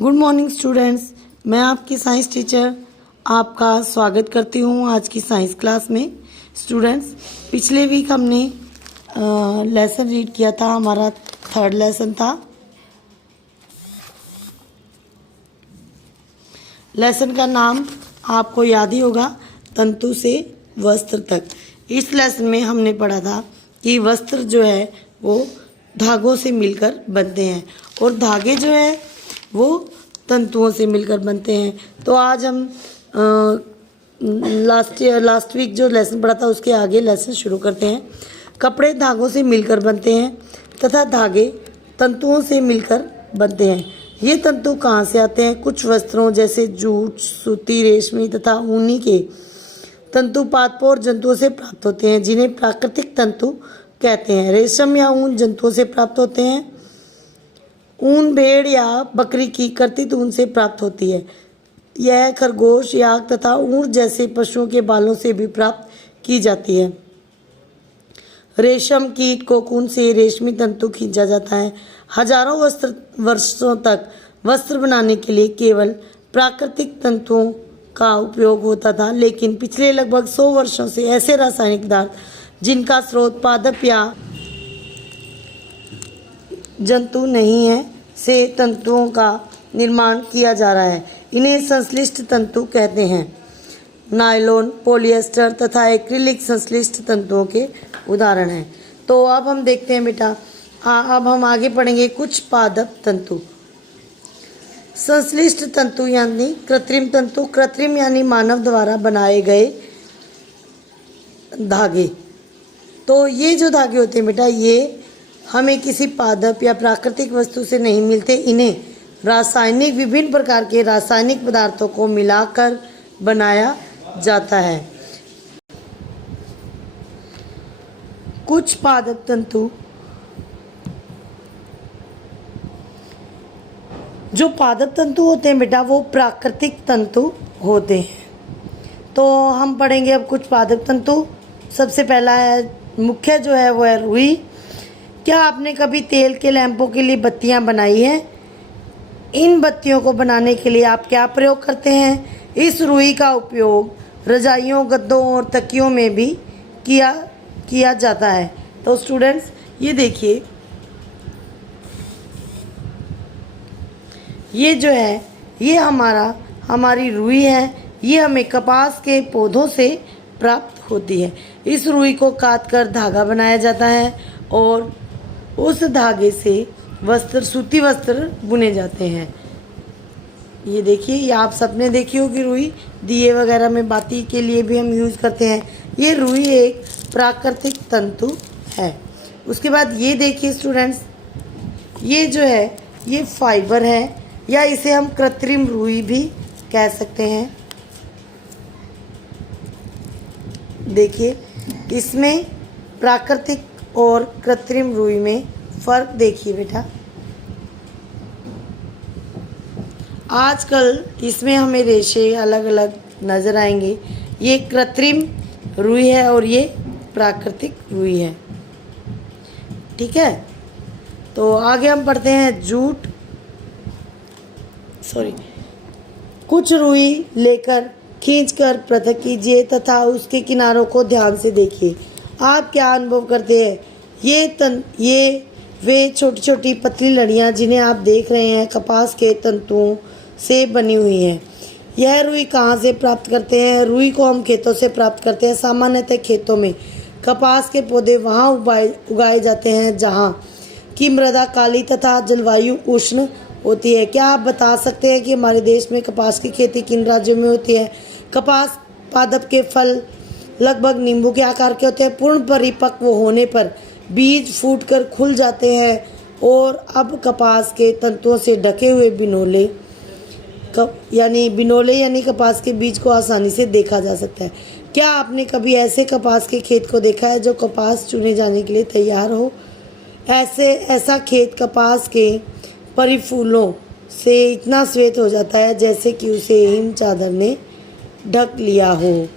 Good morning students, मैं आपकी science teacher आपका स्वागत करती हूँ आज की साइंस क्लास में। स्टूडेंट्स, पिछले वीक हमने लेसन रीड किया था, हमारा थर्ड लेसन था। लेसन का नाम आपको याद ही होगा, तंतु से वस्त्र तक। इस लेसन में हमने पढ़ा था कि वस्त्र जो है वो धागों से मिलकर बनते हैं और धागे जो है वो तंतुओं से मिलकर बनते हैं। तो आज हम लास्ट वीक जो लेसन पढ़ा था उसके आगे लेसन शुरू करते हैं। कपड़े धागों से मिलकर बनते हैं तथा धागे तंतुओं से मिलकर बनते हैं। ये तंतु कहाँ से आते हैं? कुछ वस्त्रों जैसे जूट, सूती, रेशमी तथा ऊनी के तंतु पादपों और जंतुओं से प्राप्त होते हैं, जिन्हें प्राकृतिक तंतु कहते हैं। रेशम या ऊन जंतुओं से प्राप्त होते हैं। ऊन भेड़ या बकरी की कर्तित ऊन से प्राप्त होती है। यह खरगोश, याक तथा ऊंट जैसे पशुओं के बालों से भी प्राप्त की जाती है। रेशम कीट कोकून से रेशमी तंतु खींचा जाता है। हजारों वर्षों तक वस्त्र बनाने के लिए केवल प्राकृतिक तंतुओं का उपयोग होता था, लेकिन पिछले लगभग 100 वर्षों से ऐसे रासायनिक पदार्थ जिनका स्रोत पादप या जंतु नहीं है से तंतुओं का निर्माण किया जा रहा है। इन्हें संश्लिष्ट तंतु कहते हैं। नायलॉन, पॉलिएस्टर तथा एक्रिलिक संश्लिष्ट तंतुओं के उदाहरण हैं। तो अब हम देखते हैं बेटा, अब हम आगे पढ़ेंगे कुछ पादप तंतु। संश्लिष्ट तंतु यानी कृत्रिम तंतु। कृत्रिम यानी मानव द्वारा बनाए गए धागे। तो ये जो धागे होते हैं बेटा, ये हमें किसी पादप या प्राकृतिक वस्तु से नहीं मिलते। इन्हें विभिन्न प्रकार के रासायनिक पदार्थों को मिलाकर बनाया जाता है। कुछ पादप तंतु, जो पादप तंतु होते हैं बेटा, वो प्राकृतिक तंतु होते हैं। तो हम पढ़ेंगे अब कुछ पादप तंतु। सबसे पहला है, मुख्य जो है वो है रुई। क्या आपने कभी तेल के लैंपों के लिए बत्तियां बनाई हैं? इन बत्तियों को बनाने के लिए आप क्या प्रयोग करते हैं? इस रुई का उपयोग रजाइयों, गद्दों और तकियों में भी किया जाता है। तो स्टूडेंट्स, ये देखिए, ये जो है ये हमारी रुई है। ये हमें कपास के पौधों से प्राप्त होती है। इस रुई को काट कर धागा बनाया जाता है और उस धागे से सूती वस्त्र बुने जाते हैं। ये देखिए, ये आप सबने देखी होगी रुई, दिए वगैरह में बाती के लिए भी हम यूज़ करते हैं। ये रुई एक प्राकृतिक तंतु है। उसके बाद ये देखिए स्टूडेंट्स, ये जो है ये फाइबर है, या इसे हम कृत्रिम रुई भी कह सकते हैं। देखिए, इसमें प्राकृतिक और कृत्रिम रुई में फ़र्क देखिए बेटा। आजकल इसमें हमें रेशे अलग अलग नज़र आएंगे। ये कृत्रिम रुई है और ये प्राकृतिक रुई है। ठीक है, तो आगे हम पढ़ते हैं जूट। कुछ रुई लेकर खींचकर पृथक कीजिए तथा उसके किनारों को ध्यान से देखिए। आप क्या अनुभव करते हैं? ये वे छोटी छोटी पतली लड़ियाँ जिन्हें आप देख रहे हैं, कपास के तंतुओं से बनी हुई हैं। यह रुई कहाँ से प्राप्त करते हैं? रुई को हम खेतों से प्राप्त करते हैं। सामान्यतः खेतों में कपास के पौधे वहाँ उगाए जाते हैं जहाँ की मृदा काली तथा जलवायु उष्ण होती है। क्या आप बता सकते हैं कि हमारे देश में कपास की खेती किन राज्यों में होती है? कपास पादप के फल लगभग नींबू के आकार के होते हैं। पूर्ण परिपक्व होने पर बीज फूटकर खुल जाते हैं और अब कपास के तंतुओं से ढके हुए बिनोले यानी कपास के बीज को आसानी से देखा जा सकता है। क्या आपने कभी ऐसे कपास के खेत को देखा है जो कपास चुने जाने के लिए तैयार हो? ऐसा खेत कपास के परिफूलों से इतना श्वेत हो जाता है जैसे कि उसे हिम चादर ने ढक लिया हो।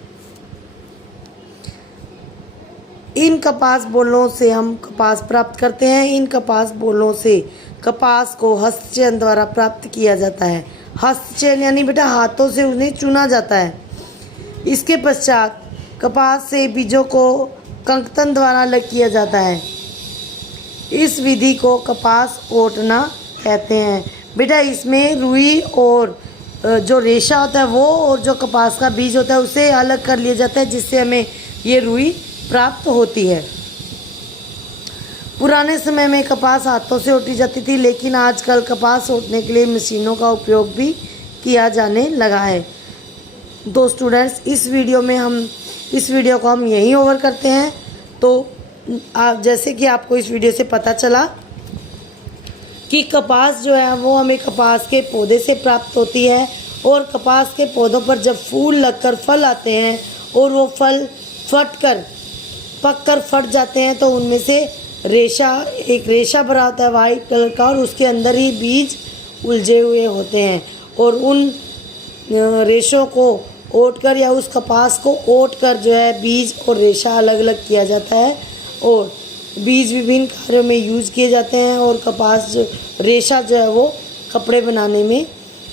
इन कपास बोलों से हम कपास प्राप्त करते हैं। इन कपास बोलों से कपास को हस्तचयन द्वारा प्राप्त किया जाता है। हस्तचयन यानी बेटा हाथों से उन्हें चुना जाता है। इसके पश्चात कपास से बीजों को कंकतन द्वारा अलग किया जाता है। इस विधि को कपास ओटना कहते हैं। बेटा इसमें रुई और जो रेशा होता है वो और जो कपास का बीज होता है उसे अलग कर लिया जाता है, जिससे हमें ये रुई प्राप्त होती है। पुराने समय में कपास हाथों से ओटी जाती थी, लेकिन आजकल कपास ओटने के लिए मशीनों का उपयोग भी किया जाने लगा है। तो स्टूडेंट्स, इस वीडियो को हम यहीं ओवर करते हैं। तो आप जैसे कि आपको इस वीडियो से पता चला कि कपास जो है वो हमें कपास के पौधे से प्राप्त होती है, और कपास के पौधों पर जब फूल लगकर फल आते हैं और वो फल पककर फट जाते हैं, तो उनमें से एक रेशा भरा होता है वाइट कलर का, और उसके अंदर ही बीज उलझे हुए होते हैं। और उन रेशों को ओटकर या उस कपास को ओटकर जो है बीज और रेशा अलग अलग किया जाता है, और बीज विभिन्न कार्यों में यूज किए जाते हैं, और कपास रेशा जो है वो कपड़े बनाने में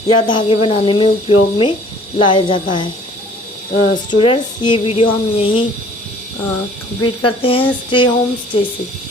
या धागे बनाने में उपयोग में लाया जाता है। स्टूडेंट्स, ये वीडियो हम यहीं कंप्लीट करते हैं। Stay home, stay safe.